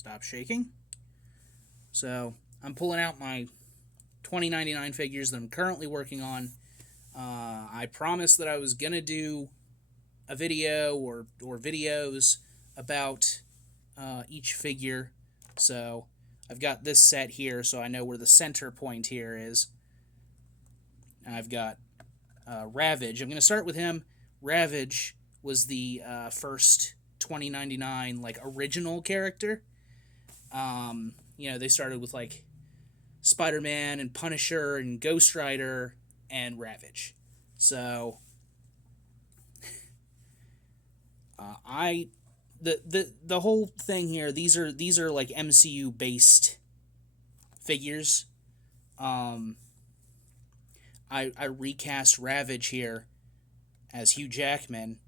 Stop shaking. So I'm pulling out my 2099 figures that I'm currently working on. I promised that I was gonna do a video or videos about each figure. So I've got this set here, so I know where the center point here is. I've got Ravage. I'm going to start with him. Ravage was the first 2099 like original character. They started with like Spider-Man and Punisher and Ghost Rider and Ravage. So I the whole thing here, these are like MCU based figures. Um I recast Ravage here as Hugh Jackman,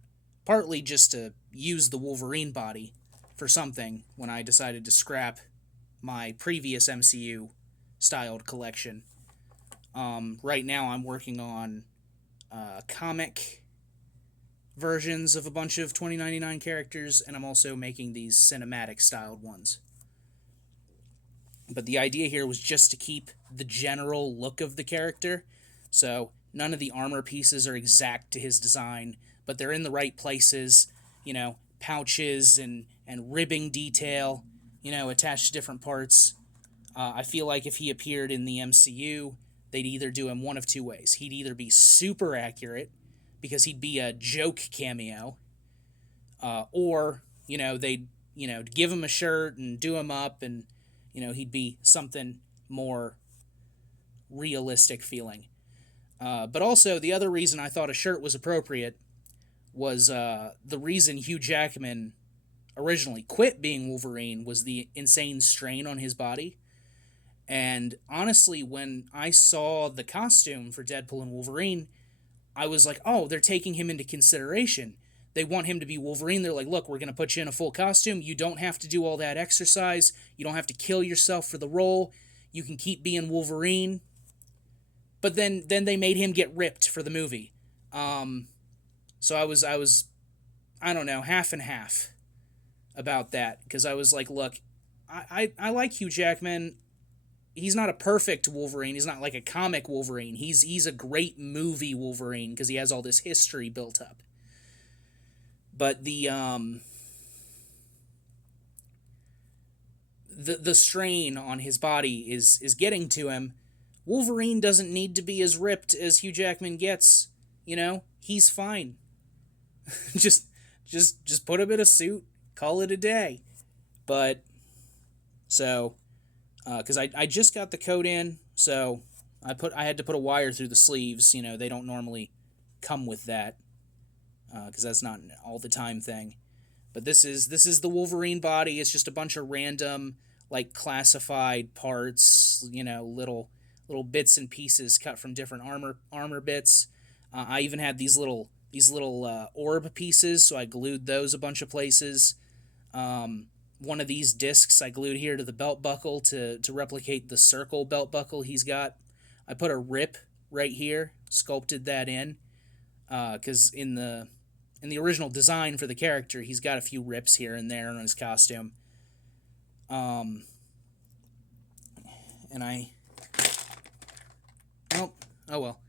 partly just to use the Wolverine body for something when I decided to scrap my previous MCU styled collection. Right now, I'm working on comic versions of a bunch of 2099 characters, and I'm also making these cinematic styled ones. But the idea here was just to keep the general look of the character. So none of the armor pieces are exact to his design, but they're in the right places. Pouches and ribbing detail, attached to different parts. I feel like if he appeared in the MCU, they'd either do him one of two ways. He'd either be super accurate, because he'd be a joke cameo, or, they'd, give him a shirt and do him up, and, he'd be something more realistic feeling. But also, the other reason I thought a shirt was appropriate was the reason Hugh Jackman originally quit being Wolverine was the insane strain on his body. And honestly, when I saw the costume for Deadpool and Wolverine, I was like, oh, they're taking him into consideration. They want him to be Wolverine. They're like, look, we're going to put you in a full costume. You don't have to do all that exercise. You don't have to kill yourself for the role. You can keep being Wolverine. But then they made him get ripped for the movie. So I don't know, half and half about that, because I was like, look, I like Hugh Jackman. He's not a perfect Wolverine. He's not like a comic Wolverine. He's a great movie Wolverine because he has all this history built up. But the strain on his body is getting to him. Wolverine doesn't need to be as ripped as Hugh Jackman gets. He's fine. just put him in a suit, call it a day. But so because I just got the coat in, so I had to put a wire through the sleeves. They don't normally come with that, because that's not an all the time thing. But this is the Wolverine body. It's just a bunch of random like classified parts, little bits and pieces cut from different armor bits. I even had these little orb pieces, so I glued those a bunch of places. One of these discs I glued here to the belt buckle to replicate the circle belt buckle he's got. I put a rip right here, sculpted that in, because in the original design for the character, he's got a few rips here and there on his costume. And oh well,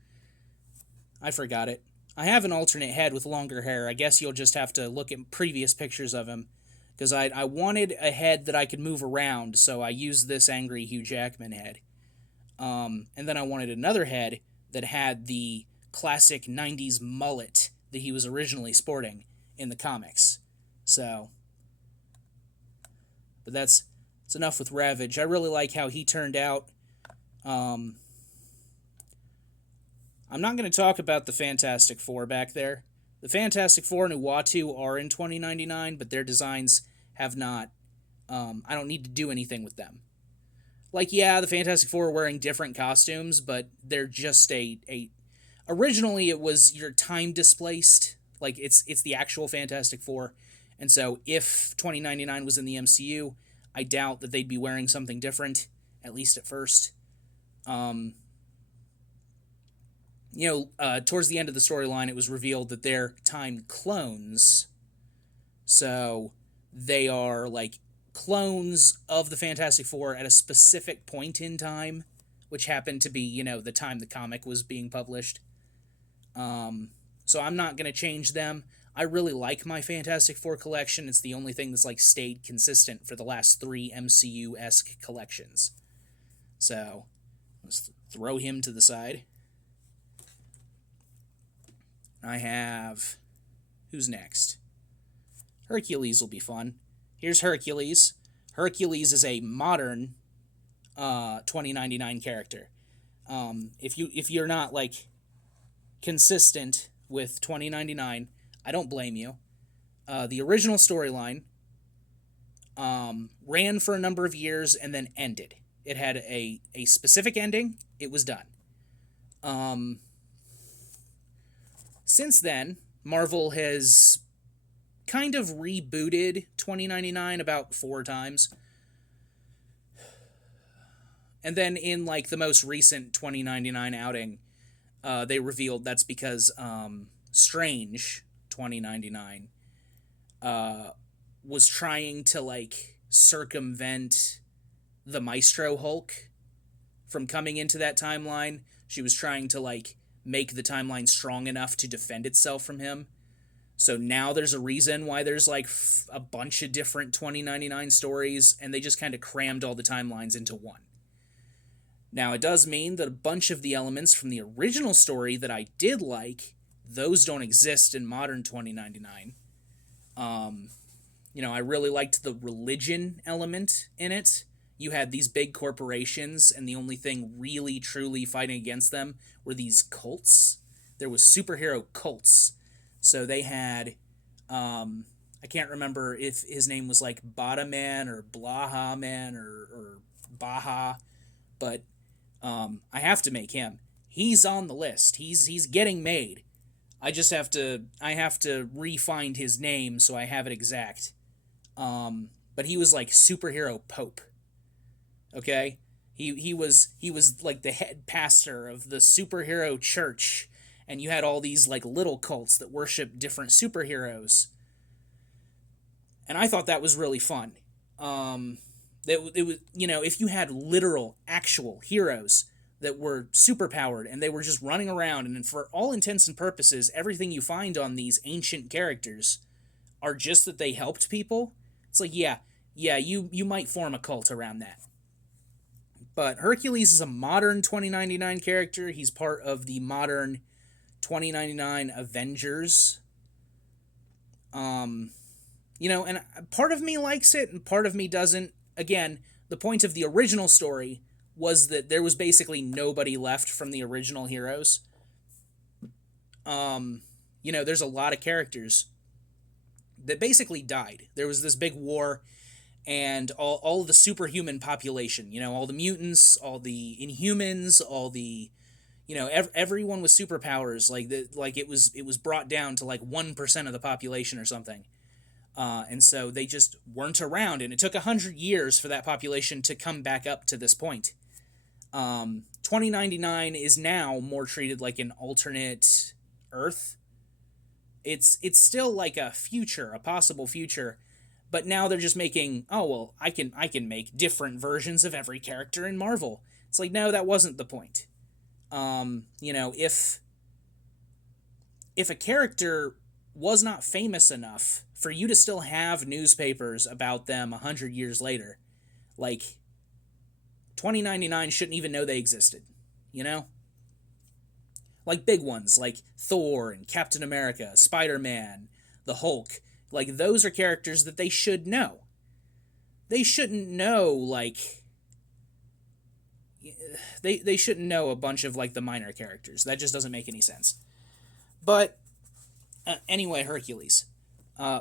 I forgot it. I have an alternate head with longer hair. I guess you'll just have to look at previous pictures of him, because I wanted a head that I could move around, so I used this angry Hugh Jackman head. And then I wanted another head that had the classic 90s mullet that he was originally sporting in the comics. So, but that's enough with Ravage. I really like how he turned out. I'm not going to talk about the Fantastic Four back there. The Fantastic Four and Uatu are in 2099, but their designs have not. I don't need to do anything with them. Like, yeah, the Fantastic Four are wearing different costumes, but they're just a originally it was your time displaced. Like, it's the actual Fantastic Four. And so if 2099 was in the MCU, I doubt that they'd be wearing something different, at least at first. Towards the end of the storyline, it was revealed that they're time clones. So they are like clones of the Fantastic Four at a specific point in time, which happened to be, the time the comic was being published. So I'm not going to change them. I really like my Fantastic Four collection. It's the only thing that's like stayed consistent for the last 3 MCU-esque collections. So let's throw him to the side. I have... Who's next? Hercules will be fun. Here's Hercules. Hercules is a modern 2099 character. If you're not like consistent with 2099, I don't blame you. The original storyline ran for a number of years and then ended. It had a specific ending. It was done. Since then, Marvel has kind of rebooted 2099 about 4 times. And then in like the most recent 2099 outing, they revealed that's because Strange 2099 was trying to like circumvent the Maestro Hulk from coming into that timeline. She was trying to like make the timeline strong enough to defend itself from him. So now there's a reason why there's like a bunch of different 2099 stories, and they just kind of crammed all the timelines into one. Now, it does mean that a bunch of the elements from the original story that I did like, those don't exist in modern 2099. I really liked the religion element in it. You had these big corporations, and the only thing really, truly fighting against them were these cults. There was superhero cults. So they had, I can't remember if his name was like Bada Man or Blaha Man or Baha, but I have to make him. He's on the list. He's getting made. I have to re-find his name so I have it exact. But he was like superhero pope. Okay? He was like the head pastor of the superhero church, and you had all these like little cults that worship different superheroes. And I thought that was really fun. It was, if you had literal, actual heroes that were superpowered and they were just running around, and for all intents and purposes, everything you find on these ancient characters are just that they helped people. It's like, yeah, you might form a cult around that. But Hercules is a modern 2099 character. He's part of the modern 2099 Avengers. And part of me likes it and part of me doesn't. Again, the point of the original story was that there was basically nobody left from the original heroes. There's a lot of characters that basically died. There was this big war, and all of the superhuman population, all the mutants, all the Inhumans, all the, everyone with superpowers, it was brought down to like 1% of the population or something. And so they just weren't around, and it took 100 years for that population to come back up to this point. 2099 is now more treated like an alternate Earth. It's still like a possible future, but now they're just making, I can make different versions of every character in Marvel. It's like, no, that wasn't the point. If a character was not famous enough for you to still have newspapers about them 100 years later, like 2099 shouldn't even know they existed, Like big ones like Thor and Captain America, Spider-Man, the Hulk, like those are characters that they should know. They shouldn't know like they shouldn't know a bunch of like the minor characters. That just doesn't make any sense. But anyway, Hercules.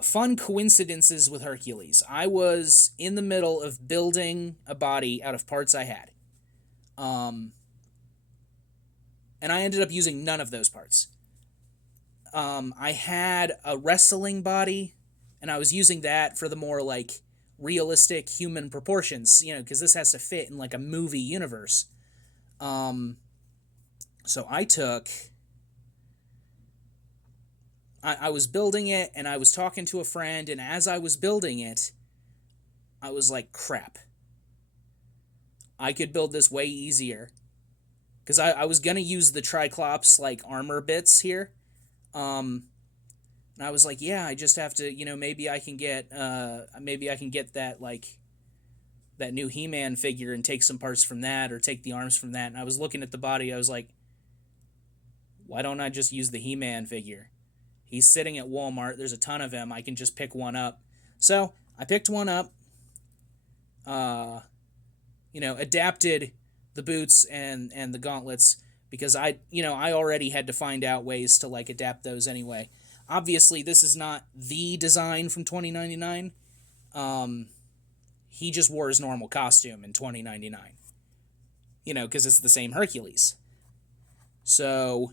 Fun coincidences with Hercules. I was in the middle of building a body out of parts I had. And I ended up using none of those parts. I had a wrestling body, and I was using that for the more, like, realistic human proportions, because this has to fit in, like, a movie universe. So I took... I was building it, and I was talking to a friend, and as I was building it, I was like, crap. I could build this way easier. Because I was going to use the Triclops, like, armor bits here. Um, and I was like, yeah, I just have to, maybe maybe I can get that, like, that new He-Man figure and take some parts from that, or take the arms from that. And I was looking at the body, I was like, why don't I just use the He-Man figure? He's sitting at Walmart, there's a ton of him, I can just pick one up. So, I picked one up, adapted the boots and the gauntlets, because I already had to find out ways to, like, adapt those anyway. Obviously, this is not the design from 2099. He just wore his normal costume in 2099. Because it's the same Hercules. So,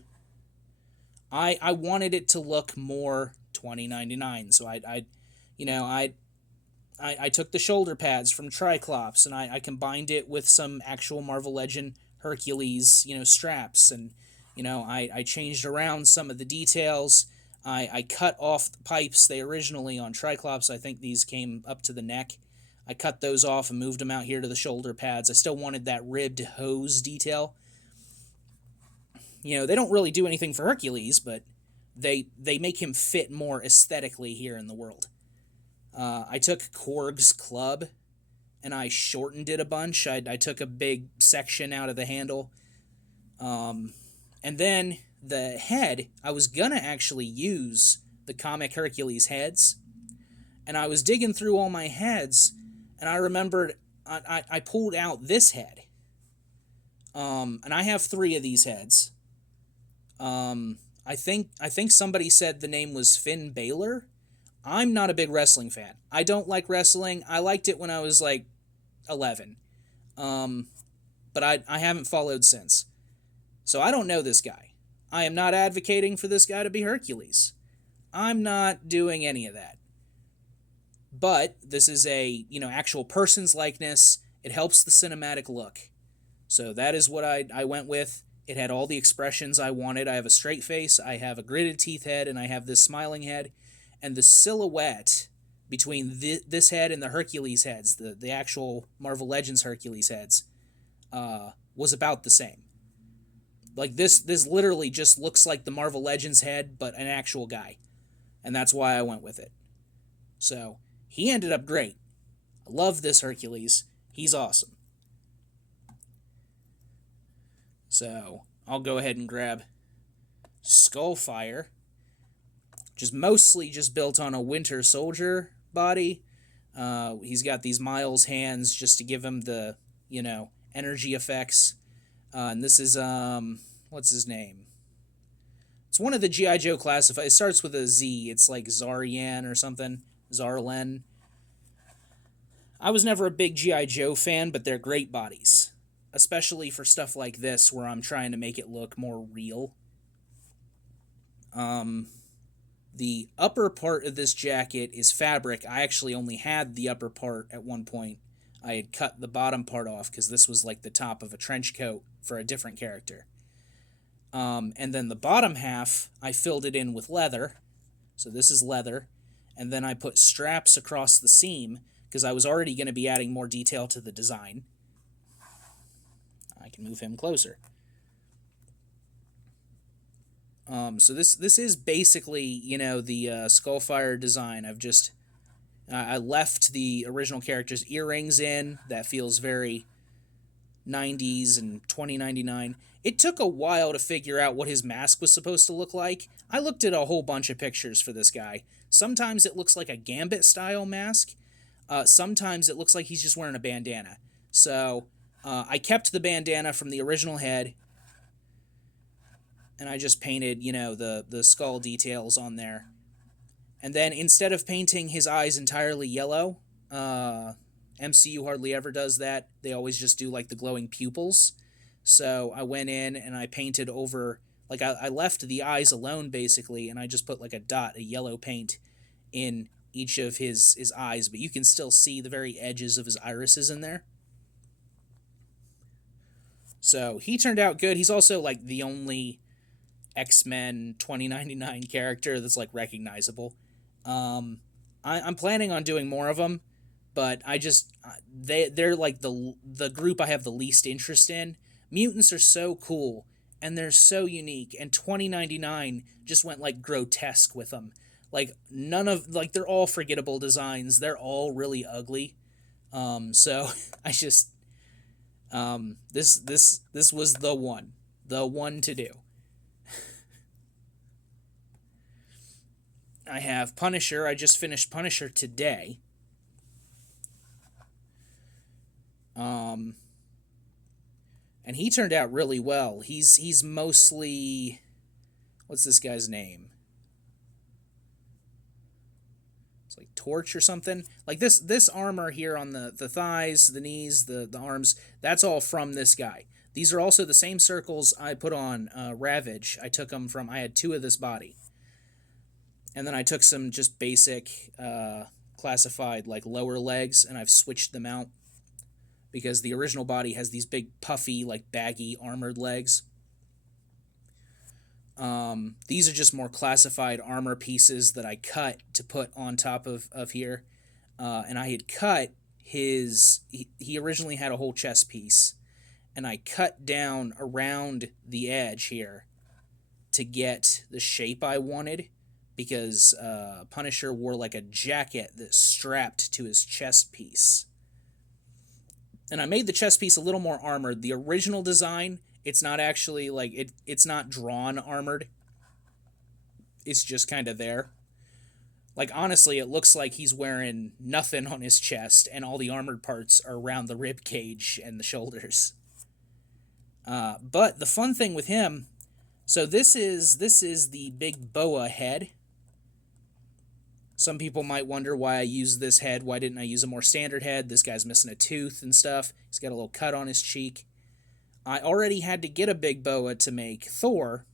I wanted it to look more 2099. So I took the shoulder pads from Triclops, and I combined it with some actual Marvel Legend Hercules, straps, and, I changed around some of the details. I cut off the pipes. They originally, on Triclops, I think these came up to the neck. I cut those off and moved them out here to the shoulder pads. I still wanted that ribbed hose detail. They don't really do anything for Hercules, but they make him fit more aesthetically here in the world. I took Korg's club, and I shortened it a bunch. I took a big section out of the handle. And then the head, I was going to actually use the comic Hercules heads. And I was digging through all my heads, and I remembered I pulled out this head. And I have 3 of these heads. I think somebody said the name was Finn Balor. I'm not a big wrestling fan. I don't like wrestling. I liked it when I was, like, 11. But I haven't followed since. So I don't know this guy. I am not advocating for this guy to be Hercules. I'm not doing any of that. But this is a, actual person's likeness. It helps the cinematic look. So that is what I went with. It had all the expressions I wanted. I have a straight face, I have a gritted teeth head, and I have this smiling head. And the silhouette between this head and the Hercules heads, the actual Marvel Legends Hercules heads, was about the same. Like, this literally just looks like the Marvel Legends head, but an actual guy. And that's why I went with it. So, he ended up great. I love this Hercules. He's awesome. So, I'll go ahead and grab Skullfire, which is mostly just built on a Winter Soldier body. He's got these Miles hands just to give him the, energy effects. And this is, what's his name? It's one of the G.I. Joe classified. It starts with a Z. It's like Zarian or something. Zarlen. I was never a big G.I. Joe fan, but they're great bodies. Especially for stuff like this, where I'm trying to make it look more real. The upper part of this jacket is fabric. I actually only had the upper part at one point. I had cut the bottom part off because this was like the top of a trench coat for a different character. And then the bottom half, I filled it in with leather. So this is leather. And then I put straps across the seam because I was already going to be adding more detail to the design. I can move him closer. So this is basically, the Skullfire design. I left the original character's earrings in. That feels very 90s and 2099. It took a while to figure out what his mask was supposed to look like. I looked at a whole bunch of pictures for this guy. Sometimes it looks like a Gambit-style mask. Sometimes it looks like he's just wearing a bandana. So, I kept the bandana from the original head, and I just painted, the skull details on there. And then instead of painting his eyes entirely yellow, MCU hardly ever does that. They always just do, like, the glowing pupils. So I went in and I painted over, like, I left the eyes alone, basically, and I just put, like, a yellow paint in each of his eyes, but you can still see the very edges of his irises in there. So he turned out good. He's also, like, the only X-Men 2099 character that's, like, recognizable. I'm planning on doing more of them. but I just they're like the group I have the least interest in. Mutants are so cool and they're so unique, and 2099 just went like grotesque with them. Like none of like they're all forgettable designs. They're all really ugly. So I just this was the one to do. I have Punisher. I just finished Punisher today. Um, and he turned out really well. He's mostly, what's this guy's name? It's like Torch or something. Like this armor here on the thighs, the knees, the arms. That's all from this guy. These are also the same circles I put on Ravage. I took them from. I had two of this body, and then I took some just basic classified like lower legs, and I've switched them out because the original body has these big puffy like baggy armored legs. These are just more classified armor pieces that I cut to put on top of here. And I had cut he originally had a whole chest piece, and I cut down around the edge here to get the shape I wanted, because Punisher wore like a jacket that strapped to his chest piece. And I made the chest piece a little more armored. The original design, it's not actually like it's not drawn armored. It's just kind of there. Like honestly, it looks like he's wearing nothing on his chest, and all the armored parts are around the rib cage and the shoulders. But the fun thing with him, so this is the big boa head. Some people might wonder why I use this head. Why didn't I use a more standard head? This guy's missing a tooth and stuff. He's got a little cut on his cheek. I already had to get a big boa to make Thor.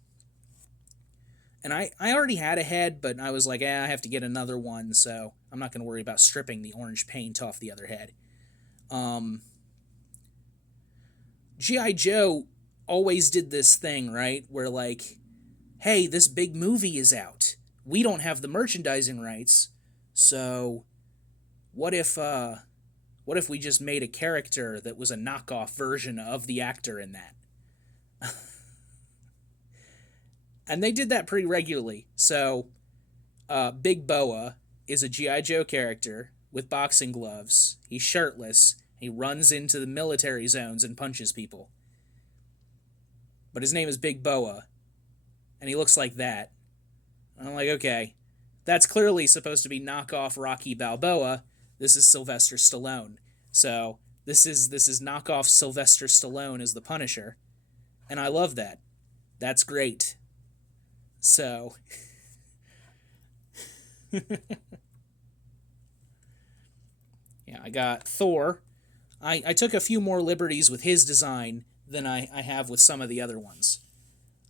And I already had a head, but I was like, I have to get another one, so I'm not going to worry about stripping the orange paint off the other head. G.I. Joe always did this thing, right? Where like, hey, this big movie is out. We don't have the merchandising rights, so what if we just made a character that was a knockoff version of the actor in that? And they did that pretty regularly. So, Big Boa is a G.I. Joe character with boxing gloves. He's shirtless. He runs into the military zones and punches people. But his name is Big Boa, and he looks like that. I'm like, okay, that's clearly supposed to be knockoff Rocky Balboa. This is Sylvester Stallone. So this is knockoff Sylvester Stallone as the Punisher, and I love that. That's great. So yeah, I got Thor. I took a few more liberties with his design than I have with some of the other ones.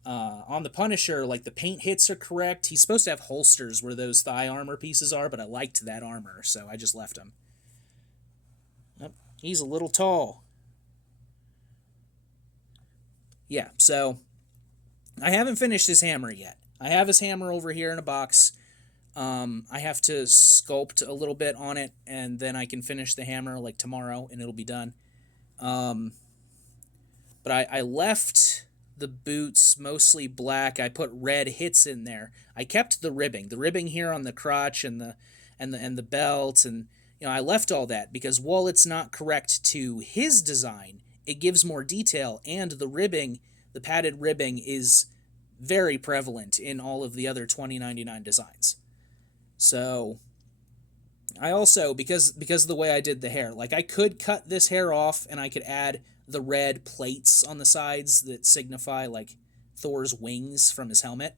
On the Punisher, like the paint hits are correct. He's supposed to have holsters where those thigh armor pieces are, but I liked that armor, so I just left him. Yep, he's a little tall. Yeah, so I haven't finished his hammer yet. I have his hammer over here in a box. I have to sculpt a little bit on it, and then I can finish the hammer like tomorrow, and it'll be done. But I left the boots mostly black. I put red hits in there. I kept the ribbing here on the crotch and the belt, and I left all that because while it's not correct to his design, it gives more detail, and the padded ribbing is very prevalent in all of the other 2099 designs. So I also, because of the way I did the hair, like I could cut this hair off and I could add the red plates on the sides that signify like Thor's wings from his helmet.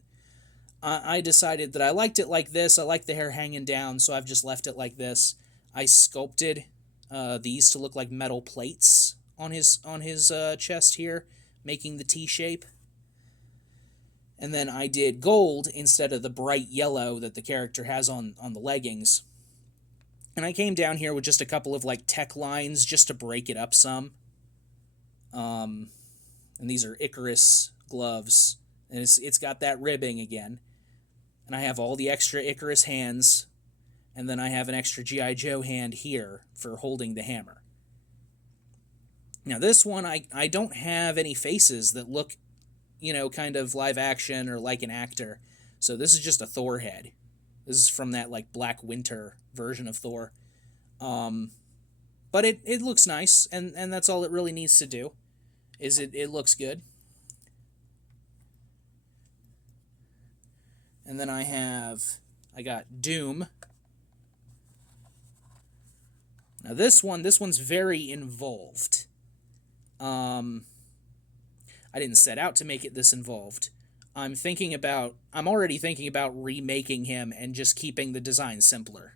I decided that I liked it like this. I like the hair hanging down, so I've just left it like this. I sculpted these to look like metal plates on his chest here, making the T shape. And then I did gold instead of the bright yellow that the character has on the leggings. And I came down here with just a couple of like tech lines just to break it up some. And these are Icarus gloves, and it's got that ribbing again. And I have all the extra Icarus hands, and then I have an extra G.I. Joe hand here for holding the hammer. Now this one, I don't have any faces that look, kind of live action or like an actor. So this is just a Thor head. This is from that like Black Winter version of Thor. But it looks nice, and that's all it really needs to do. It looks good. And then I got Doom. Now this one's very involved. I didn't set out to make it this involved. I'm already thinking about remaking him and just keeping the design simpler.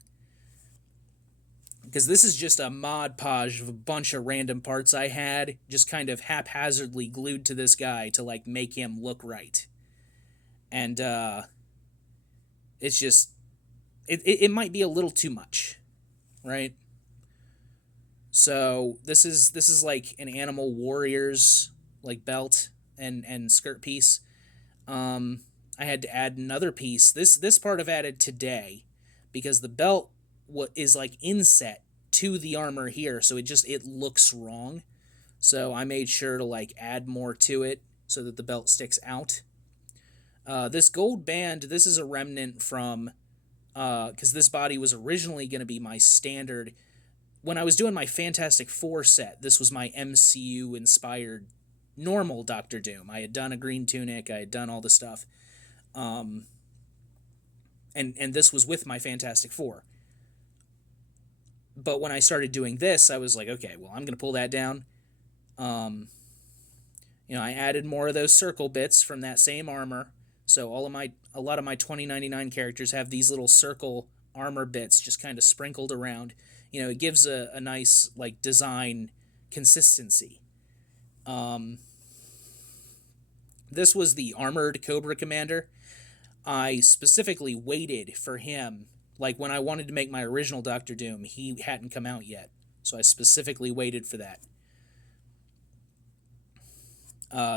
Because this is just a Mod Podge of a bunch of random parts I had, just kind of haphazardly glued to this guy to, like, make him look right. And, it's just, it might be a little too much, right? So, this is like an Animal Warriors, like, belt and skirt piece. I had to add another piece. This part I've added today, because the belt is like inset to the armor here, so it looks wrong. So I made sure to like add more to it so that the belt sticks out. This gold band, this is a remnant from, because this body was originally going to be my standard. When I was doing my Fantastic Four set, this was my MCU inspired normal Doctor Doom. I had done a green tunic, I had done all the stuff. And this was with my Fantastic Four. But when I started doing this, I was like, okay, well, I'm going to pull that down. I added more of those circle bits from that same armor. So a lot of my 2099 characters have these little circle armor bits just kind of sprinkled around. It gives a nice, like, design consistency. This was the armored Cobra Commander. I specifically waited for him. Like, when I wanted to make my original Doctor Doom, he hadn't come out yet. So I specifically waited for that.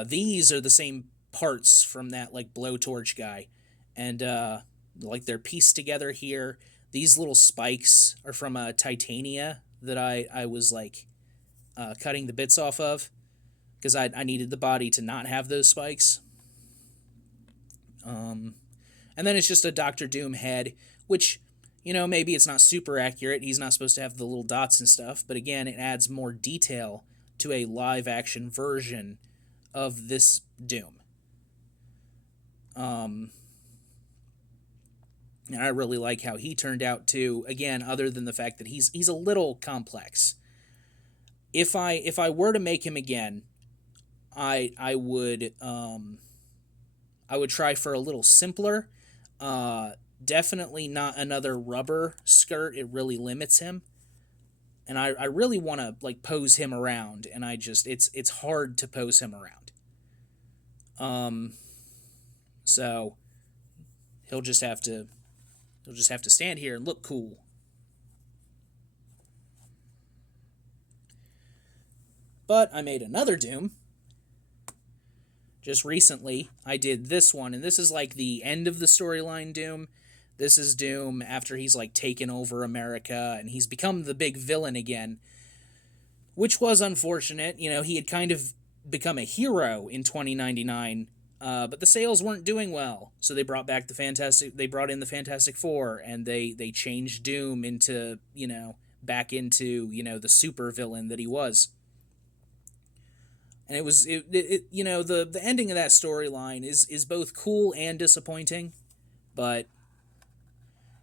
These are the same parts from that, like, blowtorch guy. And, like, they're pieced together here. These little spikes are from Titania that I was, like, cutting the bits off of. Because I needed the body to not have those spikes. And then it's just a Doctor Doom head, which, maybe it's not super accurate. He's not supposed to have the little dots and stuff. But again, it adds more detail to a live-action version of this Doom. And I really like how he turned out too. Again, other than the fact that he's a little complex. If I were to make him again, I would try for a little simpler. Definitely not another rubber skirt. It really limits him. And I really want to, like, pose him around, and it's hard to pose him around. So he'll just have to stand here and look cool. But I made another Doom. Just recently, I did this one, and this is like the end of the storyline Doom. This is Doom after he's, like, taken over America, and he's become the big villain again, which was unfortunate. He had kind of become a hero in 2099, but the sales weren't doing well, so they brought in the Fantastic Four, and they changed Doom into, back into, the super villain that he was. And the ending of that storyline is both cool and disappointing, but,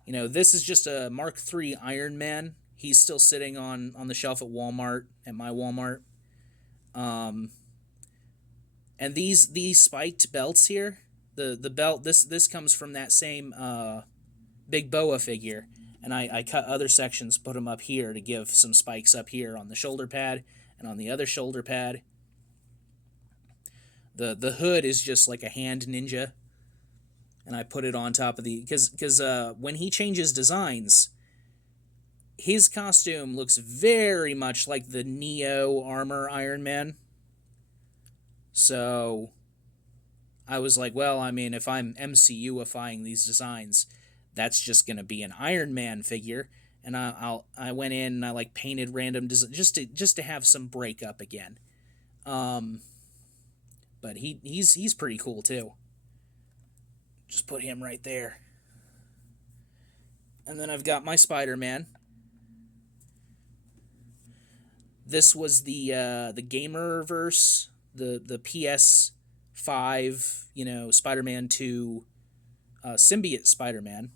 this is just a Mark III Iron Man. He's still sitting on the shelf at Walmart, at my Walmart. And these spiked belts here, the belt, this comes from that same Big Boa figure, and I cut other sections, put them up here to give some spikes up here on the shoulder pad and on the other shoulder pad. The hood is just like a hand ninja, and I put it on top of because when he changes designs, his costume looks very much like the Neo armor Iron Man. So I was like, well, I mean, if I'm MCU-ifying these designs, that's just gonna be an Iron Man figure. And I went in and I like painted random just to have some breakup again. Um, but he's pretty cool too. Just put him right there. And then I've got my Spider-Man. This was the Gamerverse, the PS5, Spider-Man 2 symbiote Spider-Man.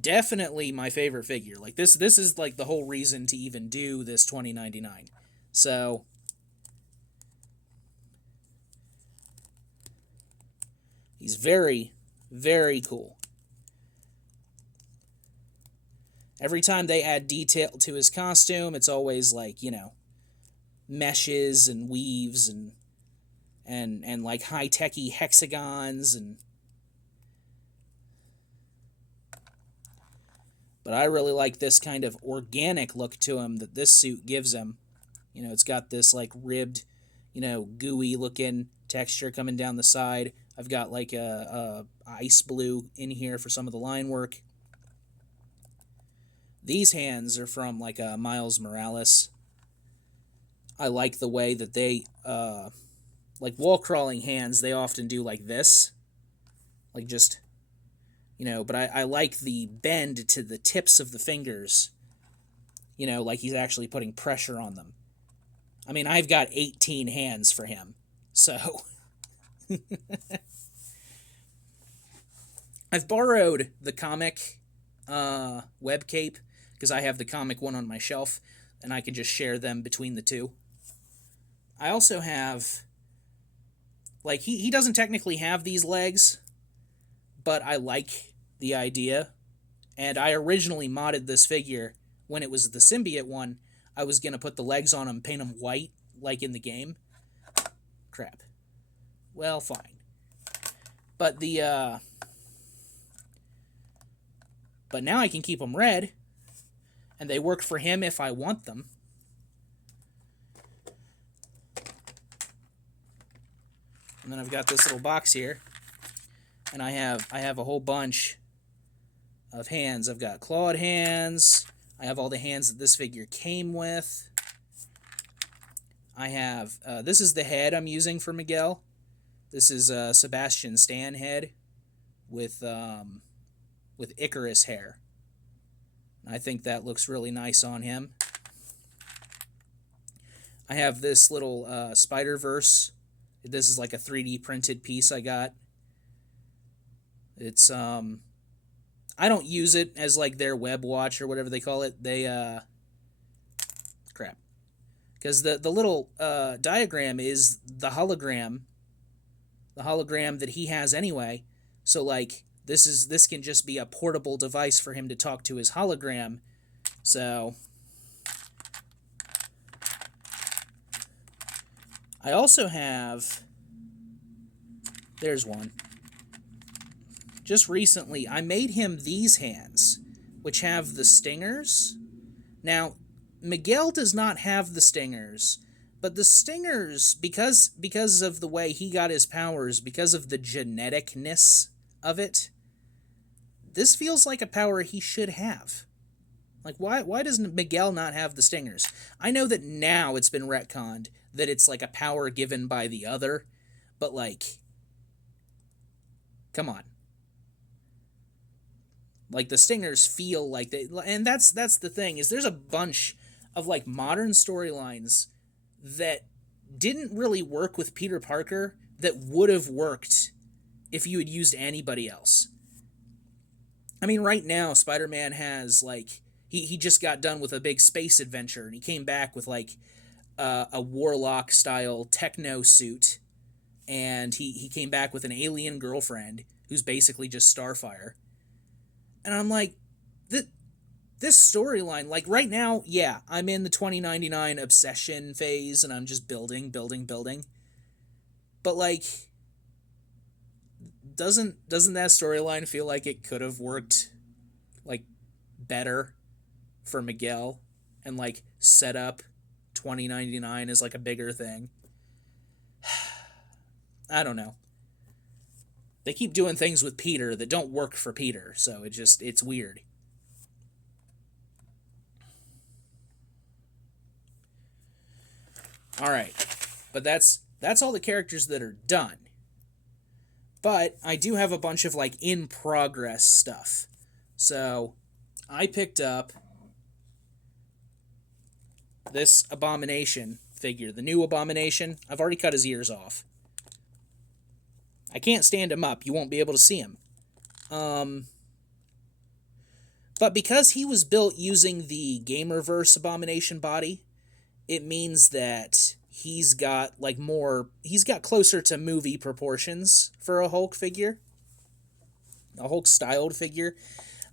Definitely my favorite figure. Like this is like the whole reason to even do this 2099. So he's very, very cool. Every time they add detail to his costume, it's always like, meshes and weaves and like high-techy hexagons and but I really like this kind of organic look to him that this suit gives him. It's got this like ribbed, gooey looking texture coming down the side. I've got like a ice blue in here for some of the line work. These hands are from like Miles Morales. I like the way that they, like wall crawling hands, they often do like this. Like just, but I like the bend to the tips of the fingers. Like he's actually putting pressure on them. I mean, I've got 18 hands for him. So. I've borrowed the comic web cape because I have the comic one on my shelf and I can just share them between the two. I also have, like, he doesn't technically have these legs, but I like the idea. And I originally modded this figure when it was the symbiote one. I was going to put the legs on him, paint them white, like in the game. Crap. Well, fine. But but now I can keep them red, and they work for him if I want them. And then I've got this little box here, and I have a whole bunch of hands. I've got clawed hands. I have all the hands that this figure came with. I have this is the head I'm using for Miguel. This is Sebastian Stan head with Icarus hair. I think that looks really nice on him. I have this little Spider-Verse. This is like a 3D printed piece I got. It's I don't use it as like their web watch or whatever they call it. They crap. Because the little diagram is the hologram that he has anyway. So like this can just be a portable device for him to talk to his hologram. So I also have, there's one. Just recently, I made him these hands, which have the stingers. Now, Miguel does not have the stingers, but the stingers, because of the way he got his powers, because of the geneticness of it, this feels like a power he should have. Like, why does Miguel not have the stingers? I know that now it's been retconned that it's like a power given by the other, but like, come on. Like, the stingers feel like they, and that's the thing, is there's a bunch of like modern storylines that didn't really work with Peter Parker that would have worked if you had used anybody else. I mean, right now, Spider-Man has like, he just got done with a big space adventure, and he came back with like a Warlock style techno suit, and he came back with an alien girlfriend who's basically just Starfire. And I'm like, this storyline, like right now, yeah, I'm in the 2099 obsession phase, and I'm just building. But like, doesn't that storyline feel like it could have worked like better for Miguel and like set up 2099 as like a bigger thing? I don't know. They keep doing things with Peter that don't work for Peter, so it's weird. All right. But that's all the characters that are done. But I do have a bunch of like in progress stuff. So I picked up this Abomination figure, the new Abomination. I've already cut his ears off. I can't stand him up. You won't be able to see him. But because he was built using the Gamerverse Abomination body, it means that he's got closer to movie proportions for a Hulk figure. A Hulk styled figure.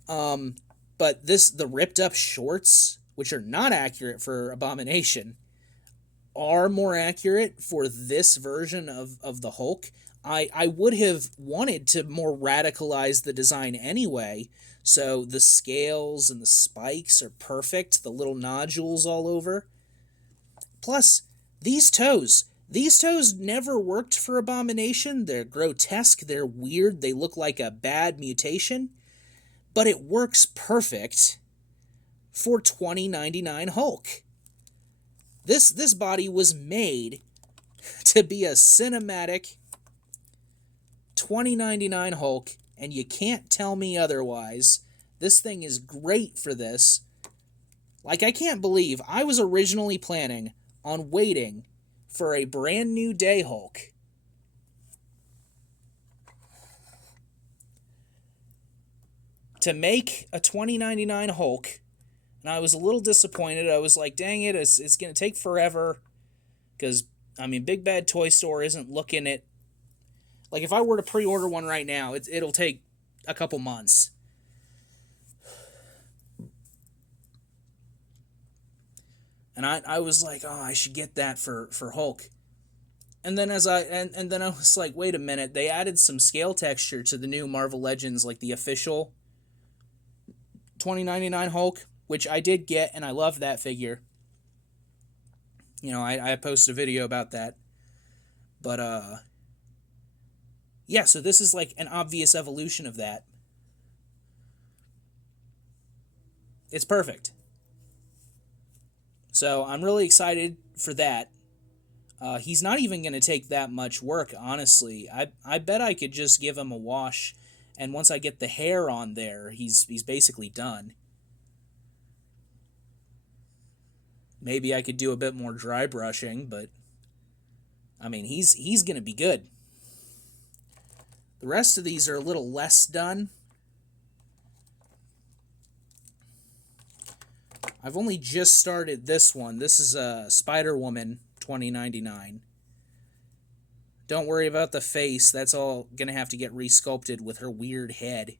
But the ripped up shorts, which are not accurate for Abomination, are more accurate for this version of the Hulk. I would have wanted to more radicalize the design anyway, so the scales and the spikes are perfect, the little nodules all over. Plus, these toes never worked for Abomination. They're grotesque, they're weird, they look like a bad mutation, but it works perfect for $20.99 Hulk. This body was made to be a cinematic $20.99 Hulk, and you can't tell me otherwise. This thing is great for this. Like, I can't believe I was originally planning on waiting for a brand new day Hulk to make a $20.99 Hulk, and I was a little disappointed. I was like, dang it, it's going to take forever, because, I mean, Big Bad Toy Store isn't looking at... Like, if I were to pre-order one right now, it'll take a couple months. And I was like, oh, I should get that for Hulk. And then then I was like, wait a minute, they added some scale texture to the new Marvel Legends, like the official $20.99 Hulk, which I did get, and I love that figure. You know, I posted a video about that. But, yeah, so this is like an obvious evolution of that. It's perfect. So I'm really excited for that. He's not even going to take that much work, honestly. I bet I could just give him a wash, and once I get the hair on there, he's basically done. Maybe I could do a bit more dry brushing, but I mean, he's going to be good. The rest of these are a little less done. I've only just started this one. This is a Spider-Woman $20.99. Don't worry about the face. That's all going to have to get resculpted with her weird head.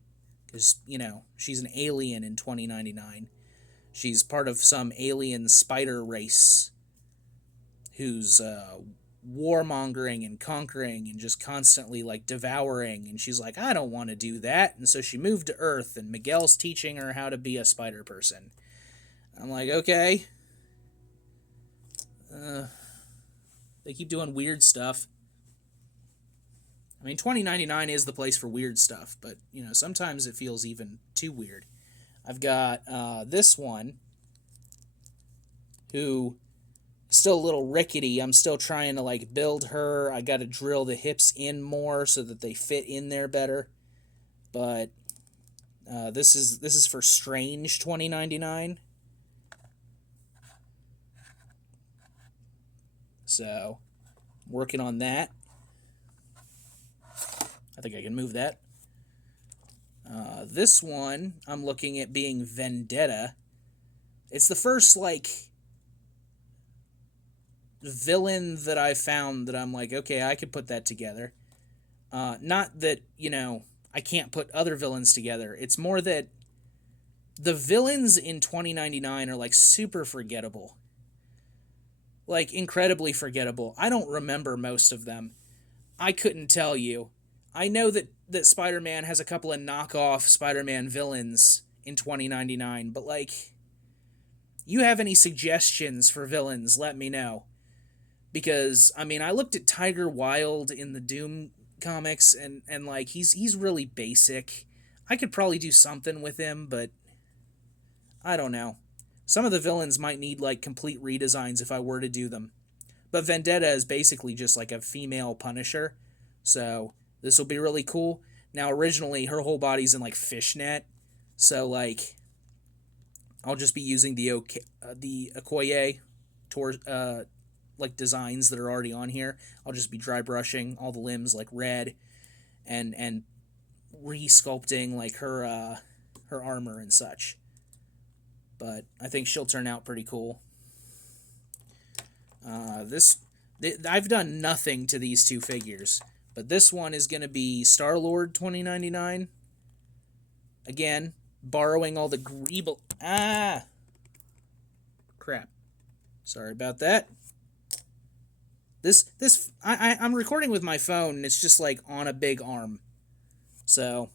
Because, you know, she's an alien in $20.99. She's part of some alien spider race who's warmongering and conquering and just constantly, like, devouring. And she's like, I don't want to do that. And so she moved to Earth, and Miguel's teaching her how to be a spider person. I'm like, okay. They keep doing weird stuff. I mean, $20.99 is the place for weird stuff, but, you know, sometimes it feels even too weird. I've got this one, who is still a little rickety. I'm still trying to, like, build her. I got to drill the hips in more so that they fit in there better. But this is for Strange $20.99. So, I'm working on that. I think I can move that. This one, I'm looking at being Vendetta. It's the first, like, villain that I found that I'm like, okay, I could put that together. Not that, you know, I can't put other villains together. It's more that the villains in $20.99 are, like, super forgettable. Like, incredibly forgettable. I don't remember most of them. I couldn't tell you. I know that Spider-Man has a couple of knockoff Spider-Man villains in $20.99, but, like, you have any suggestions for villains, let me know. because I mean I looked at Tiger Wilde in the Doom comics, and like he's really basic. I could probably do something with him, but I don't know. Some of the villains might need like complete redesigns if I were to do them. But Vendetta is basically just like a female Punisher, so this will be really cool. Now originally her whole body's in like fishnet, so like I'll just be using the Okoye tor- uh, like designs that are already on here. I'll just be dry brushing all the limbs like red, and re-sculpting like her armor and such. But I think she'll turn out pretty cool. This I've done nothing to these two figures, but this one is going to be Star-Lord 2099. Again, borrowing all the Greeble. Crap. Sorry about that. I'm recording with my phone and it's just like on a big arm. So,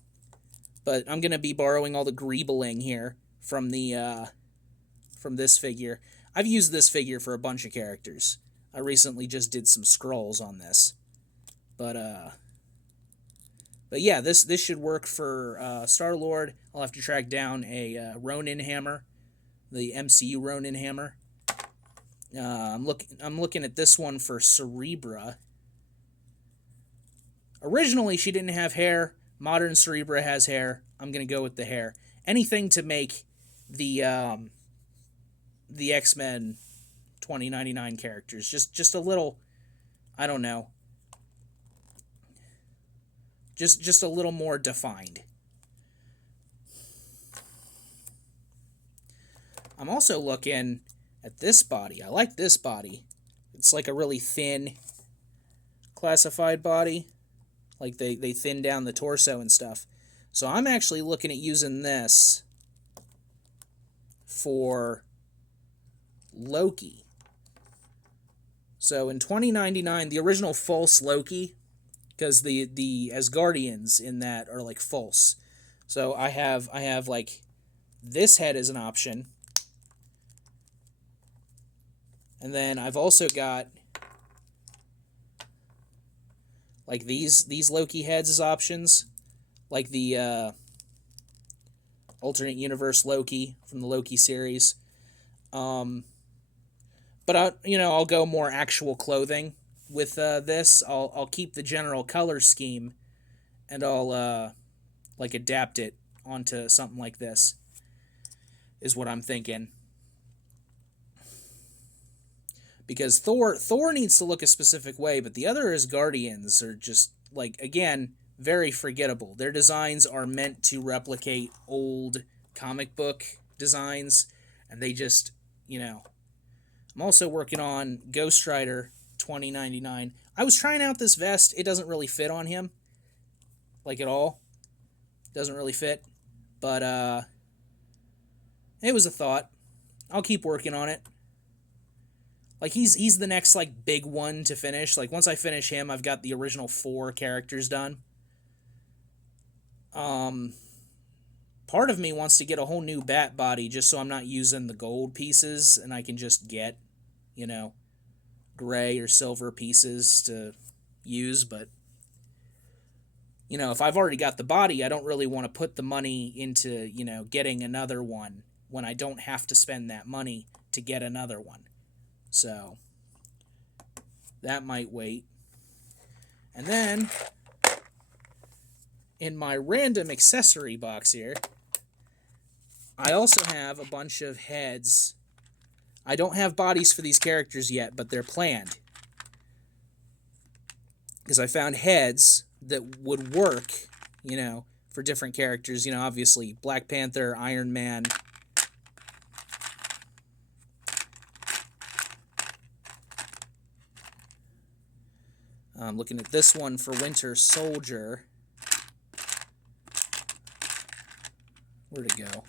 but I'm gonna be borrowing all the greebling here from this figure. I've used this figure for a bunch of characters. I recently just did some scrolls on this, but yeah, this should work for Star Lord. I'll have to track down a Ronin hammer, the MCU Ronin hammer. I'm looking at this one for Cerebra. Originally, she didn't have hair. Modern Cerebra has hair. I'm gonna go with the hair. Anything to make the X-Men 2099 characters just a little, I don't know, just a little more defined. I'm also looking at this body. I like this body. It's like a really thin classified body. Like they thin down the torso and stuff. So I'm actually looking at using this for Loki. So in 2099, the original false Loki, because the Asgardians in that are like false. So I have like this head as an option. And then I've also got like these Loki heads as options, like the alternate universe Loki from the Loki series. But I'll go more actual clothing with this. I'll keep the general color scheme, and I'll like adapt it onto something like this. Is what I'm thinking. Because Thor needs to look a specific way, but the other Asgardians are just like, again, very forgettable. Their designs are meant to replicate old comic book designs, and they just, I'm also working on Ghost Rider 2099. I was trying out this vest. It doesn't really fit on him, like at all. Doesn't really fit, but it was a thought. I'll keep working on it. Like he's the next like big one to finish. Like once I finish him, I've got the original 4 characters done. Part of me wants to get a whole new bat body just so I'm not using the gold pieces and I can just get, gray or silver pieces to use, but if I've already got the body, I don't really want to put the money into, getting another one when I don't have to spend that money to get another one. So that might wait. And then in my random accessory box here, I also have a bunch of heads. I don't have bodies for these characters yet, but they're planned. Because I found heads that would work, for different characters. Obviously Black Panther, Iron Man. I'm looking at this one for Winter Soldier. Where'd it go?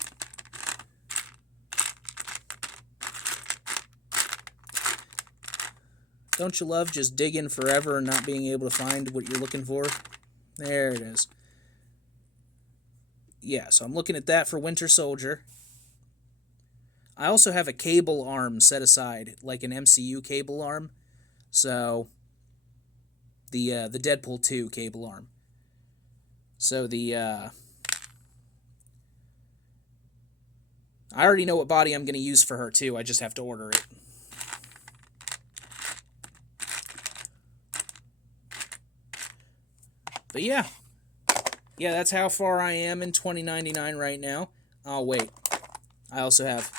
Don't you love just digging forever and not being able to find what you're looking for? There it is. Yeah, so I'm looking at that for Winter Soldier. I also have a cable arm set aside, like an MCU cable arm. So the Deadpool 2 cable arm. So I already know what body I'm going to use for her too. I just have to order it. But yeah, that's how far I am in 2099 right now. Oh wait, I also have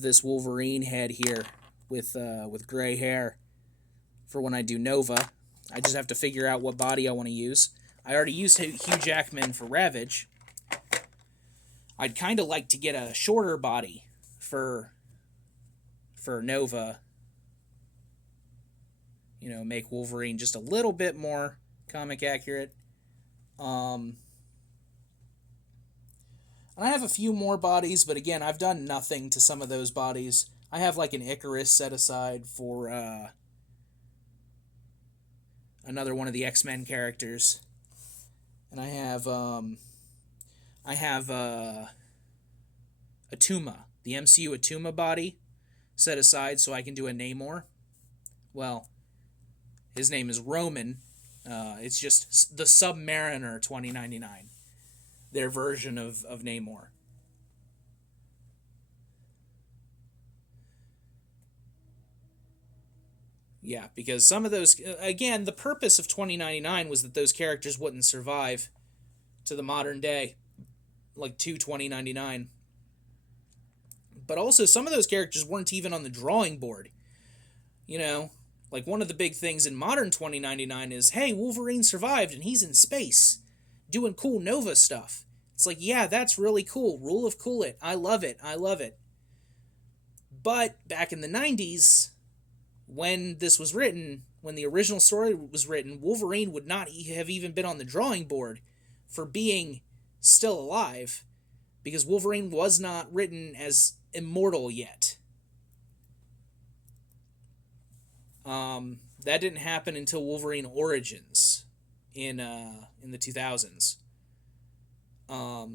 this Wolverine head here with gray hair for when I do Nova. I just have to figure out what body I want to use. I already used Hugh Jackman for Ravage. I'd kind of like to get a shorter body for Nova. You know, make Wolverine just a little bit more comic accurate. And I have a few more bodies, but again, I've done nothing to some of those bodies. I have like an Icarus set aside for another one of the X-Men characters. And I have Attuma, the MCU Attuma body set aside so I can do a Namor. Well, his name is Roman. It's just the Submariner 2099. Their version of Namor. Yeah, because some of those... Again, the purpose of 2099 was that those characters wouldn't survive to the modern day. Like, to 2099. But also, some of those characters weren't even on the drawing board. You know, like one of the big things in modern 2099 is, hey, Wolverine survived and he's in space doing cool Nova stuff. It's like, yeah, that's really cool. Rule of Cool It. I love it. I love it. But back in the 90s, when this was written, when the original story was written, Wolverine would not have even been on the drawing board for being still alive, because Wolverine was not written as immortal yet. That didn't happen until Wolverine Origins in the 2000s. I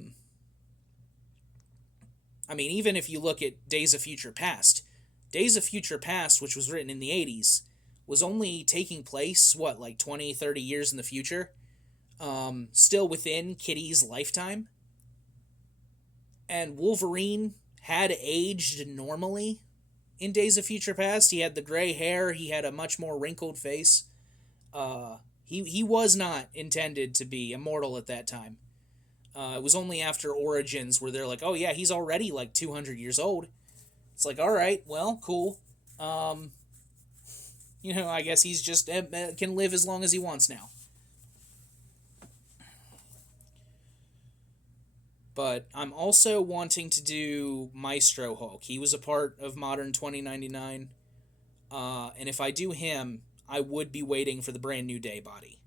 mean, even if you look at Days of Future Past, which was written in the 80s, was only taking place, like 20, 30 years in the future? Still within Kitty's lifetime? And Wolverine had aged normally in Days of Future Past. He had the gray hair, he had a much more wrinkled face. He was not intended to be immortal at that time. It was only after Origins where they're like, oh yeah, he's already like 200 years old. It's like, all right, well, cool. I guess he's just can live as long as he wants now. But I'm also wanting to do Maestro Hulk. He was a part of Modern 2099. And if I do him, I would be waiting for the Brand New Day body.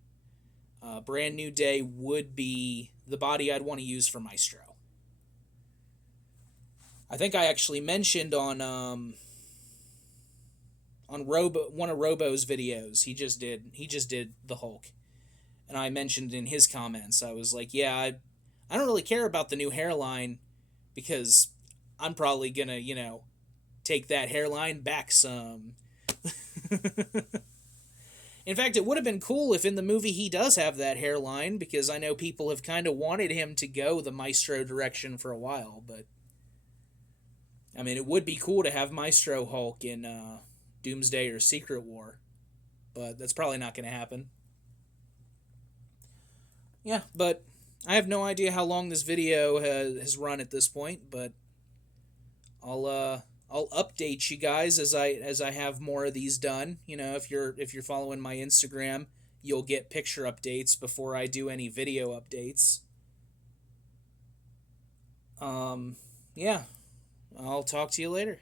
Brand New Day would be the body I'd want to use for Maestro. I think I actually mentioned on one of Robo's videos, he just did the Hulk. And I mentioned in his comments, I was like, yeah, I don't really care about the new hairline, because I'm probably gonna, take that hairline back some. In fact, it would have been cool if in the movie he does have that hairline, because I know people have kind of wanted him to go the Maestro direction for a while, but I mean, it would be cool to have Maestro Hulk in Doomsday or Secret War, but that's probably not going to happen. Yeah, but I have no idea how long this video has run at this point, but I'll update you guys as I have more of these done. If you're following my Instagram, you'll get picture updates before I do any video updates. Yeah. I'll talk to you later.